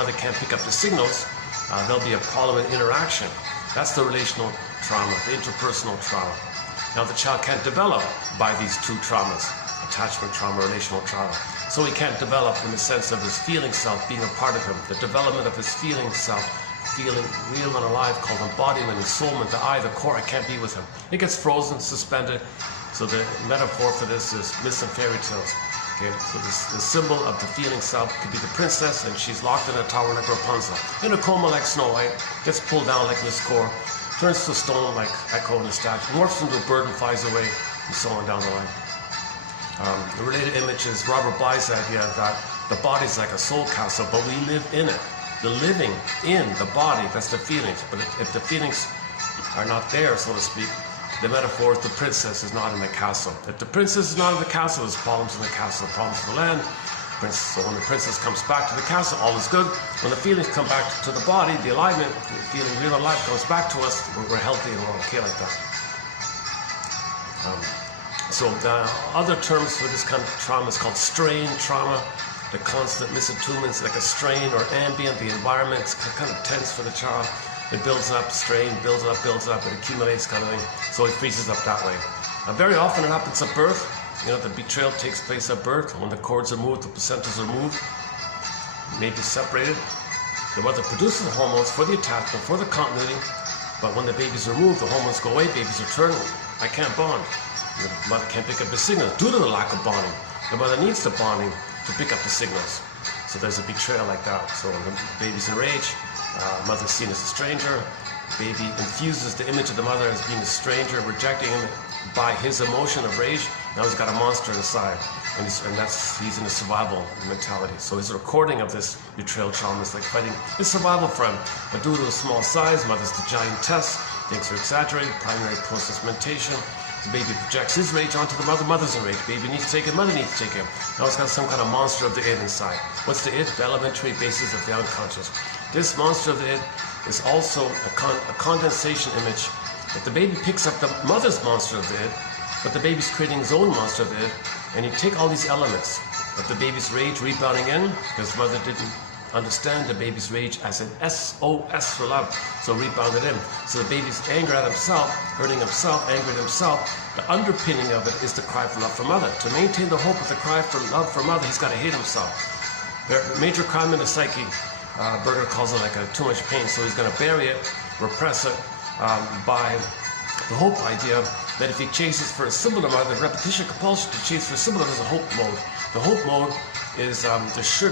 mother can't pick up the signals, there'll be a problem in interaction. That's the relational trauma, the interpersonal trauma. Now the child can't develop by these two traumas, attachment trauma, relational trauma. So he can't develop in the sense of his feeling self being a part of him. The development of his feeling self, feeling real and alive, called embodiment, his soulment, the I, the core, I can't be with him. It gets frozen, suspended. So the metaphor for this is myths and fairy tales. Okay, so the symbol of the feeling self could be the princess, and she's locked in a tower like Rapunzel. In a coma like Snow White, gets pulled down like Miss Core, turns to stone like Echo in the statue, morphs into a bird and flies away, and so on down the line. The related image is Robert Bly's idea that the body's like a soul castle, but we live in it. The living in the body, that's the feelings. But if the feelings are not there, so to speak, the metaphor is the princess is not in the castle. If the princess is not in the castle, there's problems in the castle, problems in the land. So when the princess comes back to the castle, all is good. When the feelings come back to the body, the alignment, feeling real and life comes back to us, we're healthy and we're okay like that. So other terms for this kind of trauma is called strain trauma. The constant misattunements, like a strain or ambient, the environment's kind of tense for the child. It builds up, strain, builds up, it accumulates kind of thing. So it freezes up that way. Very often it happens at birth. You know, the betrayal takes place at birth. When the cords are moved, the placentas are moved, maybe separated. The mother produces the hormones for the attachment, for the continuity. But when the baby's removed, the hormones go away, babies return. I can't bond. The mother can't pick up the signals due to the lack of bonding. The mother needs the bonding to pick up the signals. So there's a betrayal like that. So when the baby's enraged, mother's seen as a stranger. Baby infuses the image of the mother as being a stranger, rejecting him by his emotion of rage. Now he's got a monster inside, and he's in a survival mentality. So his recording of this betrayal trauma is like fighting his survival for him. But due to his small size, mother's the giantess, things are exaggerated, primary process mentation. The baby projects his rage onto the mother, mother's enraged. Baby needs to take it, mother needs to take it. Now it's got some kind of monster of the id inside. What's the id? The elementary basis of the unconscious. This monster of the id is also a condensation image. If the baby picks up the mother's monster of the id, but the baby's creating his own monster of the id, and you take all these elements of the baby's rage rebounding in, because mother didn't understand the baby's rage as an SOS for love, so rebounded in. So the baby's anger at himself, hurting himself, angry at himself, the underpinning of it is the cry for love for mother. To maintain the hope of the cry for love for mother, he's got to hate himself. The major crime in the psyche, Berger calls it like too much pain, so he's going to bury it, repress it, by the hope idea that if he chases for a similar mother, the repetition compulsion to chase for a similar, there's a hope mode. The hope mode is the sugar